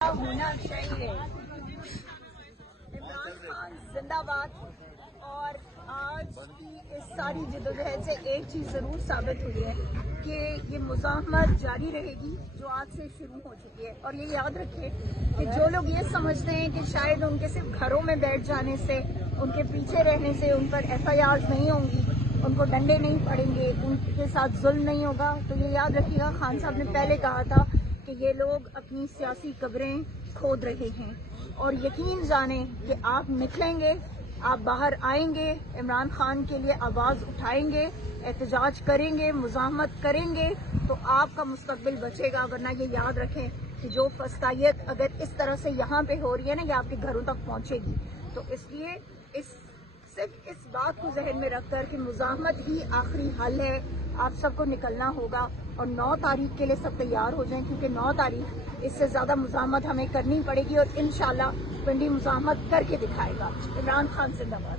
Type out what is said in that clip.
ہونا چاہیے۔ عمران خان زندہ باد۔ اور آج کی اس ساری جدوجہد سے ایک چیز ضرور ثابت ہوئی ہے کہ یہ مزاحمت جاری رہے گی جو آج سے شروع ہو چکی ہے۔ اور یہ یاد رکھیں کہ جو لوگ یہ سمجھتے ہیں کہ شاید ان کے صرف گھروں میں بیٹھ جانے سے، ان کے پیچھے رہنے سے ان پر FIRs نہیں ہوں گی، ان کو ڈنڈے نہیں پڑیں گے، ان کے ساتھ ظلم نہیں ہوگا، تو یہ یاد رکھیے گا خان صاحب نے پہلے کہا تھا کہ یہ لوگ اپنی سیاسی قبریں کھود رہے ہیں۔ اور یقین جانیں کہ آپ نکلیں گے، آپ باہر آئیں گے، عمران خان کے لیے آواز اٹھائیں گے، احتجاج کریں گے، مزاحمت کریں گے، تو آپ کا مستقبل بچے گا۔ ورنہ یہ یاد رکھیں کہ جو فسطائیت اگر اس طرح سے یہاں پہ ہو رہی ہے نا، یہ آپ کے گھروں تک پہنچے گی۔ تو اس لیے صرف اس بات کو ذہن میں رکھ کر کہ مزاحمت ہی آخری حل ہے، آپ سب کو نکلنا ہوگا اور 9 تاریخ کے لیے سب تیار ہو جائیں، کیونکہ 9 تاریخ اس سے زیادہ مزاحمت ہمیں کرنی پڑے گی اور انشاءاللہ پنڈی مزاحمت کر کے دکھائے گا۔ عمران خان زندہ باد۔